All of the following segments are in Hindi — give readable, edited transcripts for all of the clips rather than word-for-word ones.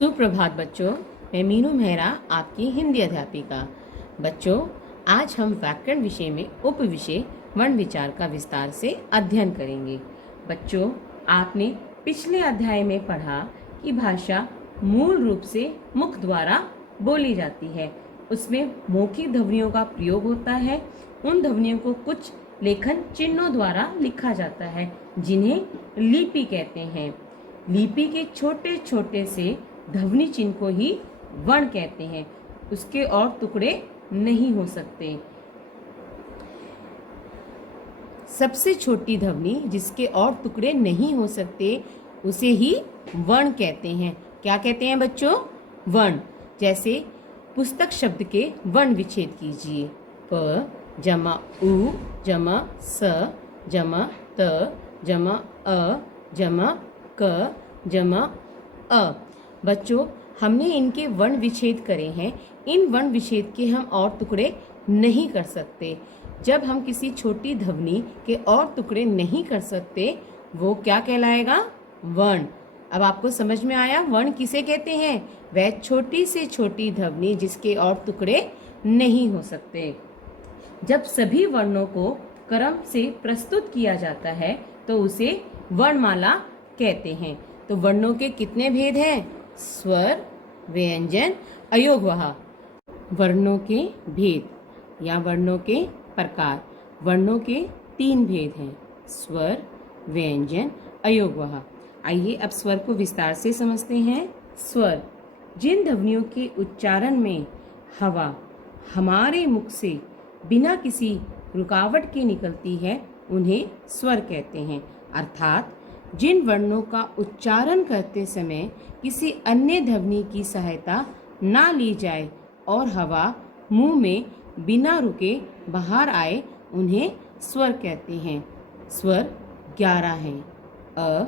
सुप्रभात बच्चों, मैं मीनू मेहरा आपकी हिंदी अध्यापिका। बच्चों, आज हम व्याकरण विषय में उप विषय वर्ण विचार का विस्तार से अध्ययन करेंगे। बच्चों, आपने पिछले अध्याय में पढ़ा कि भाषा मूल रूप से मुख द्वारा बोली जाती है। उसमें मौखिक ध्वनियों का प्रयोग होता है। उन ध्वनियों को कुछ लेखन चिन्हों द्वारा लिखा जाता है, जिन्हें लिपि कहते हैं। लिपि के छोटे छोटे से ध्वनि चिन्ह को ही वर्ण कहते हैं। उसके और टुकड़े नहीं हो सकते। सबसे छोटी ध्वनि जिसके और टुकड़े नहीं हो सकते उसे ही वर्ण कहते हैं। क्या कहते हैं बच्चों? वर्ण। जैसे पुस्तक शब्द के वर्ण विच्छेद कीजिए। प जमा उ जमा स जमा त जमा अ जमा क जमा अ। बच्चों, हमने इनके वर्ण विच्छेद करे हैं। इन वर्ण विच्छेद के हम और टुकड़े नहीं कर सकते। जब हम किसी छोटी ध्वनि के और टुकड़े नहीं कर सकते, वो क्या कहलाएगा? वर्ण। अब आपको समझ में आया वर्ण किसे कहते हैं? वह छोटी से छोटी ध्वनि जिसके और टुकड़े नहीं हो सकते। जब सभी वर्णों को क्रम से प्रस्तुत किया जाता है तो उसे वर्णमाला कहते हैं। तो वर्णों के कितने भेद हैं? स्वर, व्यंजन, अयोगवह। वर्णों के भेद या वर्णों के प्रकार। वर्णों के 3 भेद हैं: स्वर, व्यंजन, अयोगवह। आइए अब स्वर को विस्तार से समझते हैं। स्वर, जिन ध्वनियों के उच्चारण में हवा हमारे मुख से बिना किसी रुकावट के निकलती है, उन्हें स्वर कहते हैं। अर्थात जिन वर्णों का उच्चारण करते समय किसी अन्य ध्वनि की सहायता ना ली जाए और हवा मुंह में बिना रुके बाहर आए, उन्हें स्वर कहते हैं। स्वर 11 हैं: अ,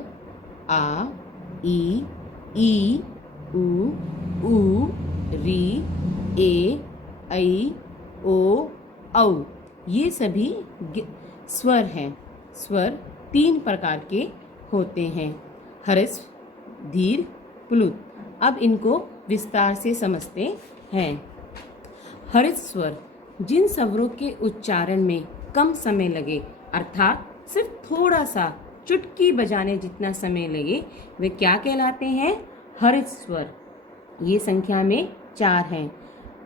आ, ई, उ, री, ए, ऐ, ओ, औ। ये सभी स्वर हैं। स्वर 3 प्रकार के होते हैं: ह्रस्व, दीर्घ, प्लुत। अब इनको विस्तार से समझते हैं। ह्रस्व स्वर, जिन स्वरों के उच्चारण में कम समय लगे, अर्थात सिर्फ थोड़ा सा चुटकी बजाने जितना समय लगे, वे क्या कहलाते हैं? ह्रस्व स्वर। ये संख्या में 4 हैं।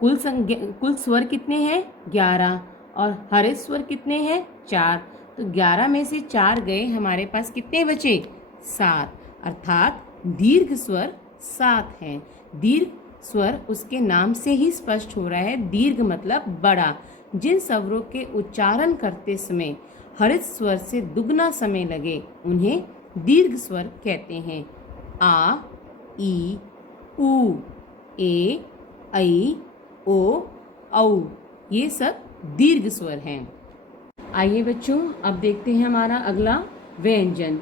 कुल स्वर कितने हैं? 11। और ह्रस्व स्वर कितने हैं? 4। तो 11 में से 4 गए, हमारे पास कितने बचे? 7। अर्थात दीर्घ स्वर 7 हैं। दीर्घ स्वर उसके नाम से ही स्पष्ट हो रहा है। दीर्घ मतलब बड़ा। जिन स्वरों के उच्चारण करते समय ह्रस्व स्वर से दुगना समय लगे, उन्हें दीर्घ स्वर कहते हैं। आ, ई, उ, ए, ऐ, ओ, औ। ये सब दीर्घ स्वर हैं। आइए बच्चों, अब देखते हैं हमारा अगला व्यंजन।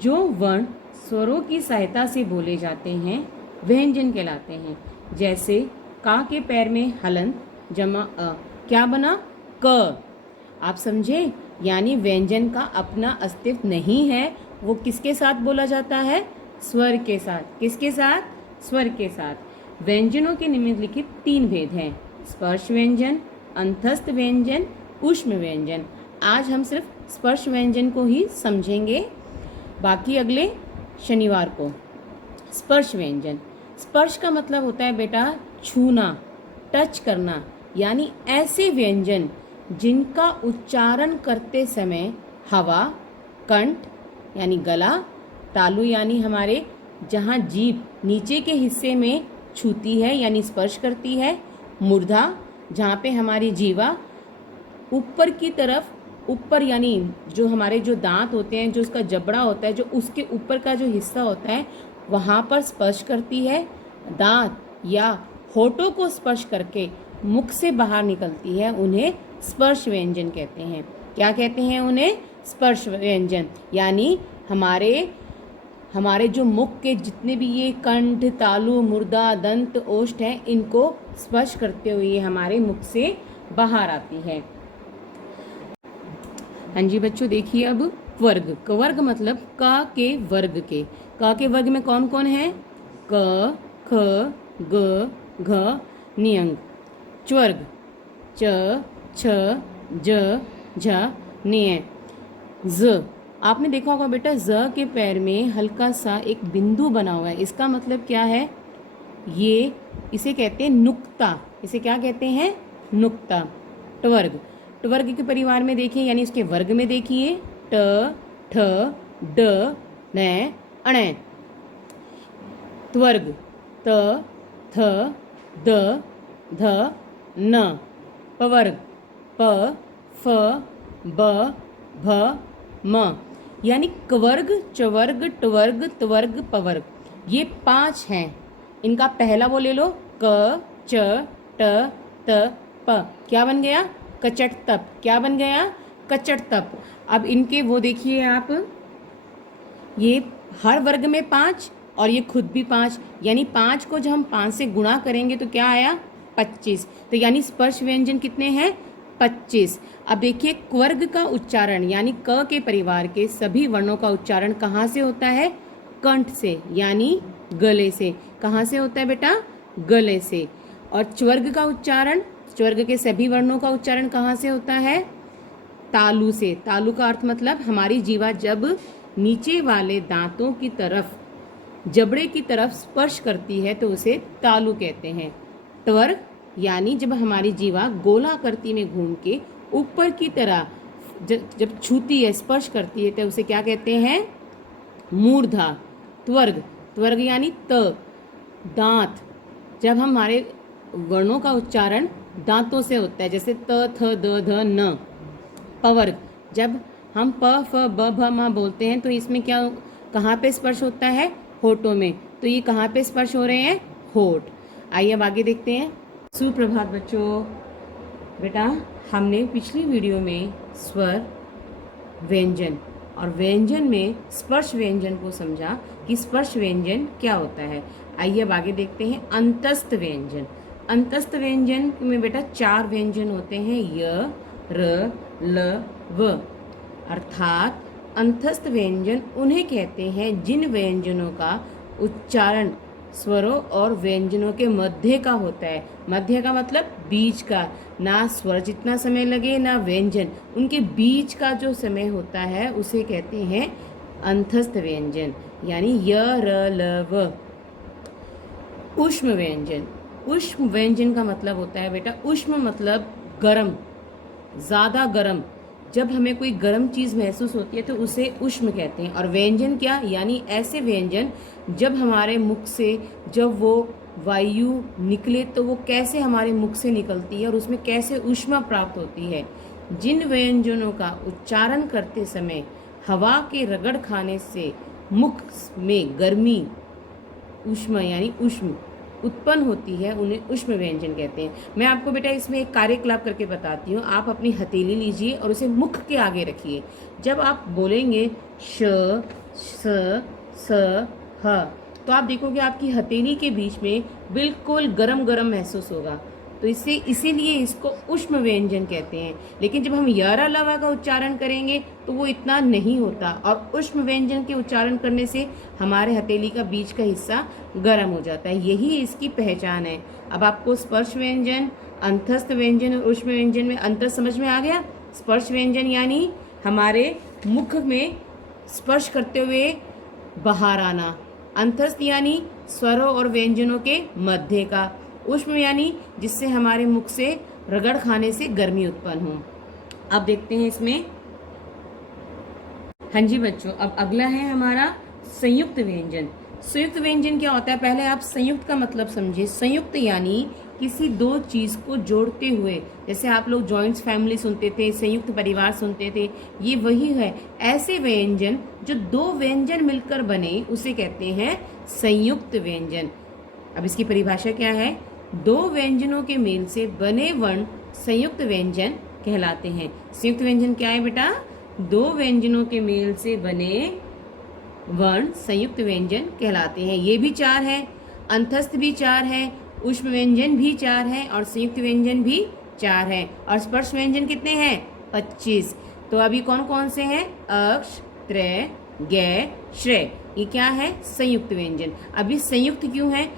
जो वर्ण स्वरों की सहायता से बोले जाते हैं, व्यंजन कहलाते हैं। जैसे का के पैर में हलंत जमा अ, क्या बना? क। आप समझे? यानी व्यंजन का अपना अस्तित्व नहीं है। वो किसके साथ बोला जाता है? स्वर के साथ। किसके साथ? स्वर के साथ। व्यंजनों के निम्नलिखित 3 भेद हैं: स्पर्श व्यंजन, अंतस्थ व्यंजन, ऊष्म व्यंजन। आज हम सिर्फ स्पर्श व्यंजन को ही समझेंगे, बाकी अगले शनिवार को। स्पर्श व्यंजन। स्पर्श का मतलब होता है बेटा छूना, टच करना। यानी ऐसे व्यंजन जिनका उच्चारण करते समय हवा कंठ यानी गला, तालु यानी हमारे जहाँ जीभ नीचे के हिस्से में छूती है यानी स्पर्श करती है, मूर्धा जहाँ पे हमारी जीवा ऊपर की तरफ, ऊपर यानी जो हमारे जो दांत होते हैं, जो उसका जबड़ा होता है, जो उसके ऊपर का जो हिस्सा होता है, वहाँ पर स्पर्श करती है। दांत या होठों को स्पर्श करके मुख से बाहर निकलती है, उन्हें स्पर्श व्यंजन कहते हैं। क्या कहते हैं उन्हें? स्पर्श व्यंजन। यानी हमारे जो मुख के जितने भी ये कंठ, तालु, मूर्धा, दंत, ओष्ठ हैं, इनको स्पर्श करते हुए हमारे मुख से बाहर आती है। हाँ जी बच्चों, देखिए अब वर्ग। वर्ग मतलब का के वर्ग के। का के वर्ग में कौन कौन है? क, ख, ग घ नियंग। च्वर्ग च छ ज झ निय। ज आपने देखा होगा बेटा, ज के पैर में हल्का सा एक बिंदु बना हुआ है, इसका मतलब क्या है? ये इसे कहते हैं नुक्ता। इसे क्या कहते हैं? नुक्ता। ट्वर्ग, ट्वर्ग के परिवार में देखिए यानी इसके वर्ग में देखिए, ट ठ ड न अण। त्वर्ग त थ द ध न। पवर्ग प फ ब भ म। यानी कवर्ग, चवर्ग, टवर्ग, त्वर्ग, पवर्ग, ये 5 हैं। इनका पहला वो ले लो, क च ट त प, क्या बन गया? कचट तप। क्या बन गया? कचट तप। अब इनके वो देखिए आप, ये हर वर्ग में 5 और ये खुद भी 5, यानी 5 को जब हम 5 से गुणा करेंगे तो क्या आया? 25। तो यानी स्पर्श व्यंजन कितने हैं? 25। अब देखिए क्वर्ग का उच्चारण यानी क के परिवार के सभी वर्णों का उच्चारण कहाँ से होता है? कंठ से, यानी गले से। कहाँ से होता है बेटा? गले से। और च्वर्ग का उच्चारण, च्वर्ग के सभी वर्णों का उच्चारण कहाँ से होता है? तालु से। तालु का अर्थ मतलब हमारी जीवा जब नीचे वाले दांतों की तरफ, जबड़े की तरफ स्पर्श करती है तो उसे तालु कहते हैं। ट्वर्ग यानी जब हमारी जीवा गोलाकृति में घूम के ऊपर की तरह जब छूती है, स्पर्श करती है, तो उसे क्या कहते हैं? मूर्धा। त्वर्ग, त्वर्ग यानी त, दांत। जब हमारे वर्णों का उच्चारण दांतों से होता है, जैसे त थ द ध न। पवर्ग, जब हम प फ ब भ म बोलते हैं तो इसमें क्या, कहाँ पे स्पर्श होता है? होठों में। तो ये कहाँ पे स्पर्श हो रहे हैं? होठ। आइए अब आगे देखते हैं। सुप्रभात बच्चों। बेटा हमने पिछली वीडियो में स्वर, व्यंजन और व्यंजन में स्पर्श व्यंजन को समझा कि स्पर्श व्यंजन क्या होता है। आइए अब आगे देखते हैं अंतस्थ व्यंजन। अंतस्थ व्यंजन में बेटा 4 व्यंजन होते हैं, य, र, ल, व। अर्थात अंतस्थ व्यंजन उन्हें कहते हैं जिन व्यंजनों का उच्चारण स्वरों और व्यंजनों के मध्य का होता है। मध्य का मतलब बीच का, ना स्वर जितना समय लगे ना व्यंजन, उनके बीच का जो समय होता है उसे कहते हैं अंतस्थ व्यंजन, यानी य, र, ल, व। उष्म व्यंजन, उष्म व्यंजन का मतलब होता है बेटा, उष्म मतलब गरम, ज़्यादा गरम। जब हमें कोई गर्म चीज़ महसूस होती है तो उसे उष्म कहते हैं। और व्यंजन क्या, यानी ऐसे व्यंजन जब हमारे मुख से जब वो वायु निकले तो वो कैसे हमारे मुख से निकलती है और उसमें कैसे ऊष्मा प्राप्त होती है। जिन व्यंजनों का उच्चारण करते समय हवा के रगड़ खाने से मुख में गर्मी, ऊष्मा यानी उष्म उत्पन्न होती है, उन्हें उष्म व्यंजन कहते हैं। मैं आपको बेटा इसमें एक कार्यकलाप करके बताती हूँ। आप अपनी हथेली लीजिए और उसे मुख के आगे रखिए। जब आप बोलेंगे श, स, स, ह, तो आप देखोगे आपकी हथेली के बीच में बिल्कुल गरम गरम महसूस होगा। तो इसीलिए इसको उष्म व्यंजन कहते हैं। लेकिन जब हम यारा लवा का उच्चारण करेंगे तो वो इतना नहीं होता, और उष्म व्यंजन के उच्चारण करने से हमारे हथेली का बीच का हिस्सा गर्म हो जाता है। यही इसकी पहचान है। अब आपको स्पर्श व्यंजन, अंतस्थ व्यंजन और उष्म व्यंजन में अंतर समझ में आ गया। स्पर्श व्यंजन यानी हमारे मुख में स्पर्श करते हुए बाहर आना, अंतस्थ यानी स्वरों और व्यंजनों के मध्य का, उष्म यानी जिससे हमारे मुख से रगड़ खाने से गर्मी उत्पन्न हो। अब देखते हैं इसमें। हाँ जी बच्चों, अब अगला है हमारा संयुक्त व्यंजन। संयुक्त व्यंजन क्या होता है, पहले आप संयुक्त का मतलब समझिए। संयुक्त यानी किसी 2 चीज को जोड़ते हुए, जैसे आप लोग जॉइंट फैमिली सुनते थे, संयुक्त परिवार सुनते थे, ये वही है। ऐसे व्यंजन जो 2 व्यंजन मिलकर बने उसे कहते हैं संयुक्त व्यंजन। अब इसकी परिभाषा क्या है? 2 व्यंजनों के मेल से बने वर्ण संयुक्त व्यंजन कहलाते हैं। संयुक्त व्यंजन क्या है बेटा? 2 व्यंजनों के मेल से बने वर्ण संयुक्त व्यंजन कहलाते हैं। ये भी 4 है, अंतस्थ भी 4 है, उष्म व्यंजन भी 4 है और संयुक्त व्यंजन भी 4 है। और स्पर्श व्यंजन कितने हैं? 25। तो अभी कौन कौन से हैं? अक्ष, त्रय, गै, श्रेय। ये क्या है? संयुक्त व्यंजन। अभी संयुक्त क्यों है?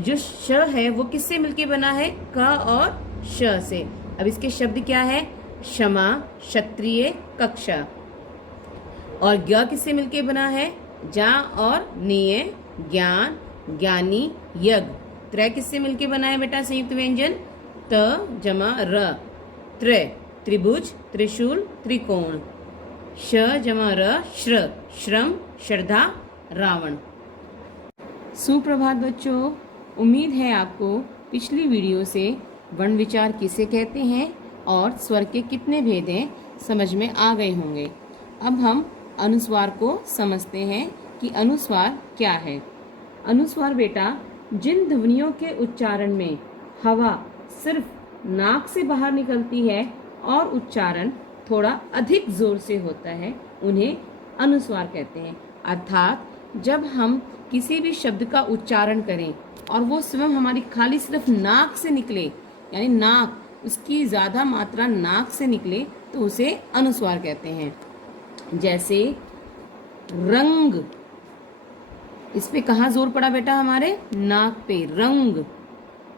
जो श है वो किससे मिलके बना है? क और श से। अब इसके शब्द क्या है? क्षमा, क्षत्रिय, कक्षा। और ज्ञ किससे मिलके बना है? जा और निय, ज्ञान, ज्ञानी, यज्ञ। त्रय किससे मिलके बना है बेटा संयुक्त व्यंजन? त जमा र, त्रय, त्रिभुज, त्रिशूल, त्रिकोण। श जमा र, श्र, श्रम, श्रद्धा, रावण। सुप्रभात बच्चों, उम्मीद है आपको पिछली वीडियो से वर्ण विचार किसे कहते हैं और स्वर के कितने भेद हैं समझ में आ गए होंगे। अब हम अनुस्वार को समझते हैं कि अनुस्वार क्या है। अनुस्वार बेटा जिन ध्वनियों के उच्चारण में हवा सिर्फ नाक से बाहर निकलती है और उच्चारण थोड़ा अधिक जोर से होता है उन्हें अनुस्वार कहते हैं। अर्थात जब हम किसी भी शब्द का उच्चारण करें और वो स्वयं हमारी खाली सिर्फ नाक से निकले, यानी नाक उसकी ज़्यादा मात्रा नाक से निकले, तो उसे अनुस्वार कहते हैं। जैसे रंग, इस पे कहाँ जोर पड़ा बेटा? हमारे नाक पे। रंग,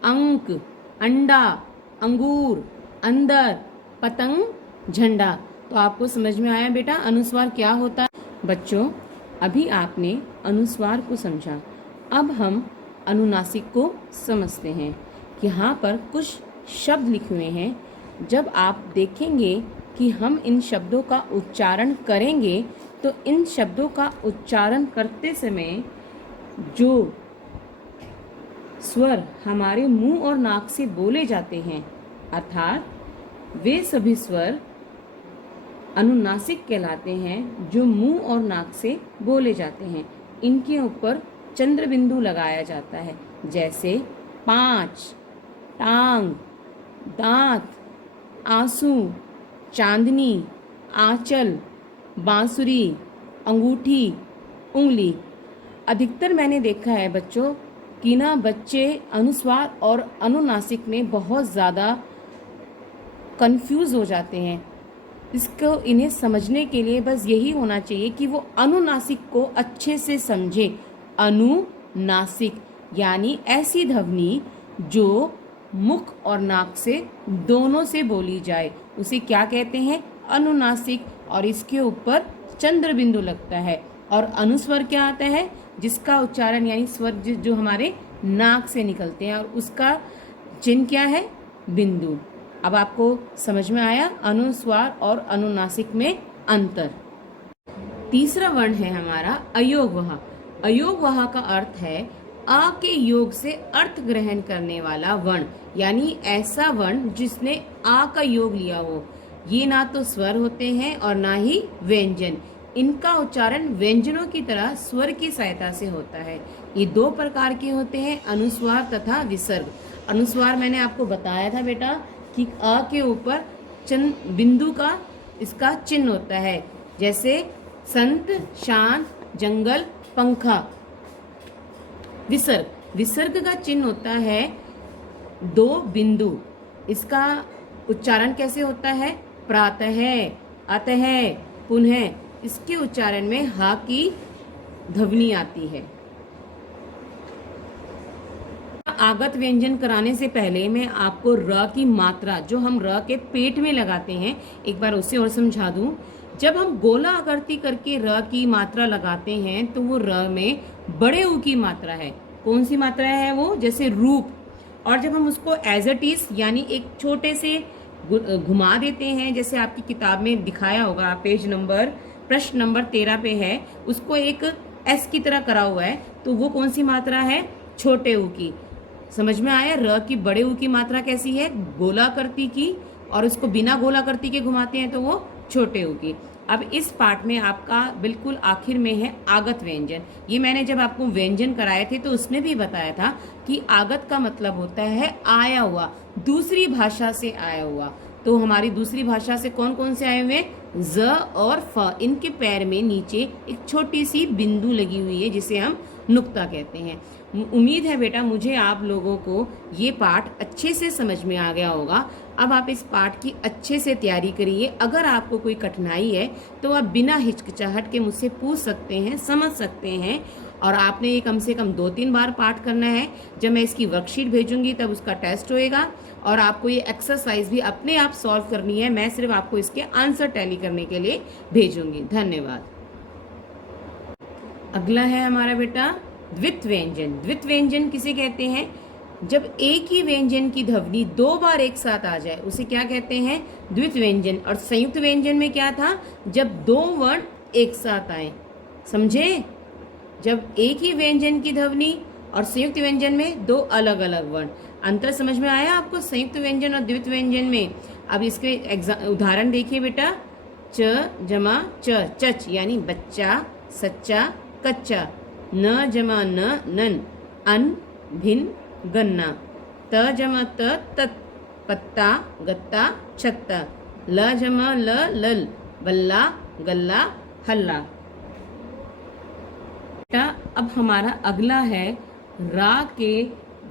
अंक, अंडा, अंगूर, अंदर, पतंग, झंडा। तो आपको समझ में आया बेटा अनुस्वार क्या होता है? बच्चों अभी आपने अनुस्वार को समझा। अब हम अनुनासिक को समझते हैं। यहाँ पर कुछ शब्द लिखे हुए हैं। जब आप देखेंगे कि हम इन शब्दों का उच्चारण करेंगे तो इन शब्दों का उच्चारण करते समय जो स्वर हमारे मुंह और नाक से बोले जाते हैं, अर्थात वे सभी स्वर अनुनासिक कहलाते हैं जो मुंह और नाक से बोले जाते हैं। इनके ऊपर चंद्र बिंदु लगाया जाता है। जैसे 5, टांग, दांत, आंसू, चांदनी, आंचल, बांसुरी, अंगूठी, उंगली। अधिकतर मैंने देखा है बच्चों कि ना बच्चे अनुस्वार और अनुनासिक में बहुत ज़्यादा कंफ्यूज हो जाते हैं। इसको इन्हें समझने के लिए बस यही होना चाहिए कि वो अनुनासिक को अच्छे से समझे। अनुनासिक यानी ऐसी ध्वनि जो मुख और नाक से दोनों से बोली जाए, उसे क्या कहते हैं? अनुनासिक। और इसके ऊपर चंद्र बिंदु लगता है। और अनुस्वर क्या आता है? जिसका उच्चारण यानी स्वर जो हमारे नाक से निकलते हैं और उसका चिन्ह क्या है? बिंदु। अब आपको समझ में आया अनुस्वार और अनुनासिक में अंतर। तीसरा वर्ण है हमारा अयोगवह। अयोगवह का अर्थ है आ के योग से अर्थ ग्रहण करने वाला वर्ण, यानी ऐसा वर्ण जिसने आ का योग लिया हो। ये ना तो स्वर होते हैं और ना ही व्यंजन। इनका उच्चारण व्यंजनों की तरह स्वर की सहायता से होता है। ये दो प्रकार के होते हैं, अनुस्वार तथा विसर्ग। अनुस्वार मैंने आपको बताया था बेटा कि अ के ऊपर चिन्ह बिंदु का इसका चिन्ह होता है। जैसे संत, शांत, जंगल, पंखा। विसर्ग, विसर्ग का चिन्ह होता है 2 बिंदु। इसका उच्चारण कैसे होता है? प्रातः, अतः, पुनः। इसके उच्चारण में हा की ध्वनि आती है। आगत व्यंजन कराने से पहले मैं आपको र की मात्रा जो हम र के पेट में लगाते हैं एक बार उसे और समझा दूं। जब हम गोला आकृति करके र की मात्रा लगाते हैं तो वो र में बड़े ऊ की मात्रा है। कौन सी मात्रा है वो? जैसे रूप। और जब हम उसको एज इट इज यानी एक छोटे से घुमा देते हैं, जैसे आपकी किताब में दिखाया होगा, पेज नंबर प्रश्न नंबर 13 पे है, उसको एक एस की तरह करा हुआ है, तो वो कौन सी मात्रा है? छोटे ऊ की। समझ में आया? र की बड़े ऊ की मात्रा कैसी है? गोलाकृति की। और उसको बिना गोलाकृति के घुमाते हैं तो वो छोटे ऊ की। अब इस पार्ट में आपका बिल्कुल आखिर में है आगत व्यंजन। ये मैंने जब आपको व्यंजन कराए थे तो उसमें भी बताया था कि आगत का मतलब होता है आया हुआ, दूसरी भाषा से आया हुआ। तो हमारी दूसरी भाषा से कौन कौन से आए हुए? ज और फ। इनके पैर में नीचे एक छोटी सी बिंदु लगी हुई है जिसे हम नुक्ता कहते हैं। उम्मीद है बेटा मुझे आप लोगों को ये पाठ अच्छे से समझ में आ गया होगा। अब आप इस पाठ की अच्छे से तैयारी करिए। अगर आपको कोई कठिनाई है तो आप बिना हिचकिचाहट के मुझसे पूछ सकते हैं, समझ सकते हैं। और आपने ये कम से कम 2-3 बार पाठ करना है। जब मैं इसकी वर्कशीट भेजूंगी तब उसका टेस्ट होएगा और आपको ये एक्सरसाइज भी अपने आप सॉल्व करनी है। मैं सिर्फ आपको इसके आंसर टैली करने के लिए भेजूंगी। धन्यवाद। अगला है हमारा बेटा द्वित्व व्यंजन। द्वित्व व्यंजन किसे कहते हैं? जब एक ही व्यंजन की ध्वनि 2 बार एक साथ आ जाए उसे क्या कहते हैं? द्वित्व व्यंजन। और संयुक्त व्यंजन में क्या था? जब 2 वर्ण एक साथ आए। समझे? जब एक ही व्यंजन की ध्वनि और संयुक्त व्यंजन में 2 अलग अलग वर्ण। अंतर समझ में आया आपको संयुक्त व्यंजन और द्वित्व व्यंजन में? अब इसके उदाहरण देखिए बेटा। च जमा च, चच यानी बच्चा, सच्चा, कच्चा। न जमा न, नन, अन, भिन्न, गन्ना। त जमा त, तत, पत्ता, गत्ता, छत्ता। ल जमा ल, लल, बल्ला, गल्ला, हल्ला। अब हमारा अगला है रा के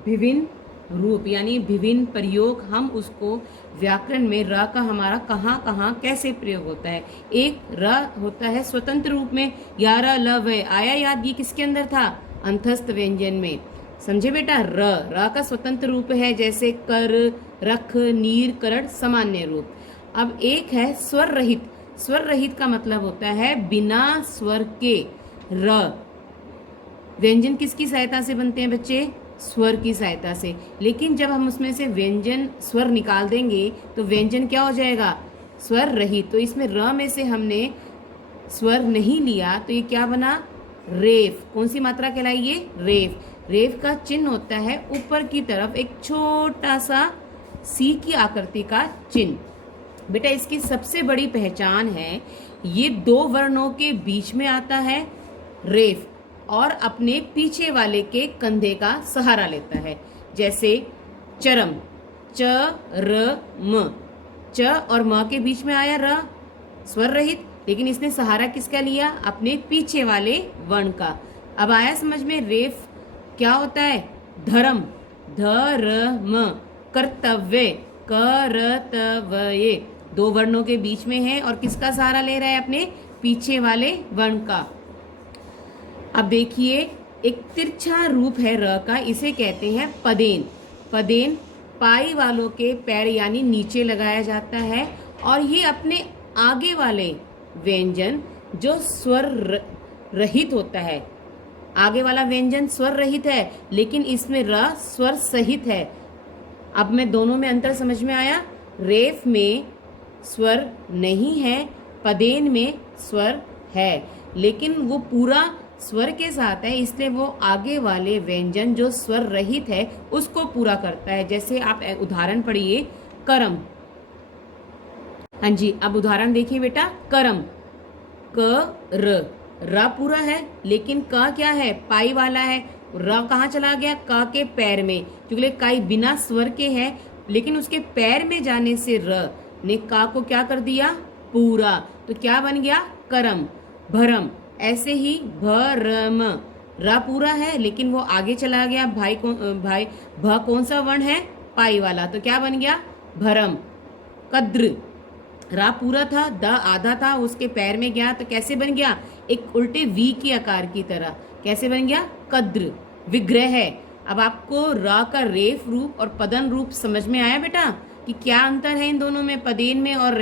विभिन्न रूप यानी विभिन्न प्रयोग। हम उसको व्याकरण में रा का हमारा कहाँ कहाँ कैसे प्रयोग होता है। एक रा होता है स्वतंत्र रूप में, या र ल व आया याद? ये किसके अंदर था? अंतस्थ व्यंजन में। समझे बेटा? रा का स्वतंत्र रूप है, जैसे कर, रख, नीर, करड़ सामान्य रूप। अब एक है स्वर रहित। स्वर रहित का मतलब होता है बिना स्वर के। र व्यंजन किसकी सहायता से बनते हैं बच्चे? स्वर की सहायता से। लेकिन जब हम उसमें से व्यंजन स्वर निकाल देंगे तो व्यंजन क्या हो जाएगा? स्वर रहित। तो इसमें र में से हमने स्वर नहीं लिया तो ये क्या बना? रेफ। कौन सी मात्रा कहलाई ये? रेफ। रेफ का चिन्ह होता है ऊपर की तरफ एक छोटा सा सी की आकृति का चिन्ह। बेटा इसकी सबसे बड़ी पहचान है ये 2 वर्णों के बीच में आता है रेफ और अपने पीछे वाले के कंधे का सहारा लेता है। जैसे चरम, च र म, च और म के बीच में आया र, स्वर रहित, लेकिन इसने सहारा किसका लिया? अपने पीछे वाले वर्ण का। अब आया समझ में? रेफ क्या होता है? धर्म, धर्म, कर्तव्य, करतव्य, 2 वर्णों के बीच में है और किसका सहारा ले रहा है? अपने पीछे वाले वर्ण का। अब देखिए एक तिरछा रूप है र का, इसे कहते हैं पदेन। पदेन पाई वालों के पैर यानी नीचे लगाया जाता है और ये अपने आगे वाले व्यंजन जो स्वर रहित होता है, आगे वाला व्यंजन स्वर रहित है लेकिन इसमें र स्वर सहित है। अब मैं दोनों में अंतर समझ में आया? रेफ में स्वर नहीं है, पदेन में स्वर है, लेकिन वो पूरा स्वर के साथ है, इसलिए वो आगे वाले व्यंजन जो स्वर रहित है उसको पूरा करता है। जैसे आप उदाहरण पढ़िए, करम। हाँ जी, अब उदाहरण देखिए बेटा। करम, क र पूरा है लेकिन क क्या है? पाई वाला है। र कहाँ चला गया? क के पैर में, क्योंकि काई बिना स्वर के है लेकिन उसके पैर में जाने से र ने का को क्या कर दिया? पूरा। तो क्या बन गया? करम। भरम, ऐसे ही भरम, रा पूरा है लेकिन वो आगे चला गया। भाई भ कौन सा वर्ण है? पाई वाला, तो क्या बन गया? भरम। कद्र, रा पूरा था, द आधा था, उसके पैर में गया तो कैसे बन गया? एक उल्टे वी की आकार की तरह। कैसे बन गया? कद्र। विग्रह है। अब आपको रा का रेफ रूप और पदन रूप समझ में आया बेटा कि क्या अंतर है इन दोनों में, पदेन में और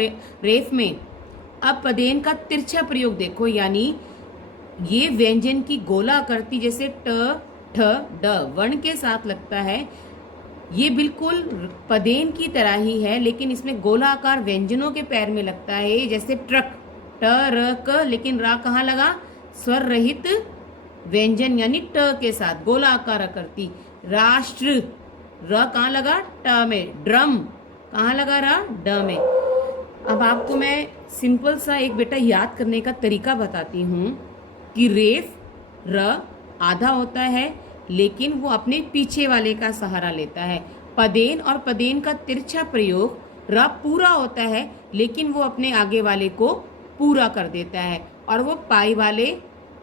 रेफ में? अब पदेन का तिरछा प्रयोग देखो, यानी ये व्यंजन की गोला आकृति जैसे ट, ठ, ड वर्ण के साथ लगता है, ये बिल्कुल पदेन की तरह ही है लेकिन इसमें गोला आकार व्यंजनों के पैर में लगता है। जैसे ट्रक, ट र क, लेकिन रा कहाँ लगा? स्वर रहित व्यंजन यानी ट के साथ गोला आकार आकृति। राष्ट्र, र कहाँ लगा? ट में। ड्रम कहाँ लगा? रा ड में। अब आपको मैं सिंपल सा एक बेटा याद करने का तरीका बताती हूँ कि रेफ र आधा होता है लेकिन वो अपने पीछे वाले का सहारा लेता है। पदेन और पदेन का तिरछा प्रयोग, र पूरा होता है लेकिन वो अपने आगे वाले को पूरा कर देता है। और वो पाई वाले,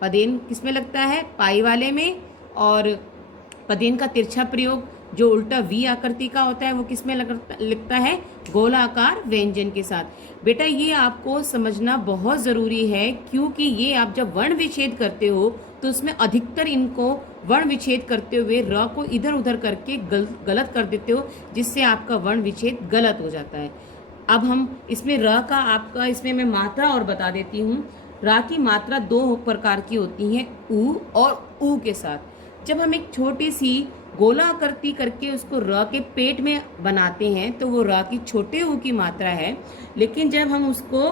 पदेन किसमें लगता है? पाई वाले में। और पदेन का तिरछा प्रयोग जो उल्टा वी आकृति का होता है वो किसमें लगता है? गोलाकार व्यंजन के साथ। बेटा ये आपको समझना बहुत ज़रूरी है क्योंकि ये आप जब वर्ण विच्छेद करते हो तो उसमें अधिकतर इनको वर्ण विच्छेद करते हुए र को इधर उधर करके गलत कर देते हो, जिससे आपका वर्ण विच्छेद गलत हो जाता है। अब हम इसमें र का आपका इसमें मैं मात्रा और बता देती हूँ। रा की मात्रा दो प्रकार की होती है, ऊ और ऊ के साथ। जब हम एक छोटी सी गोलाकृति करके उसको र के पेट में बनाते हैं तो वो र की छोटे ऊ की मात्रा है, लेकिन जब हम उसको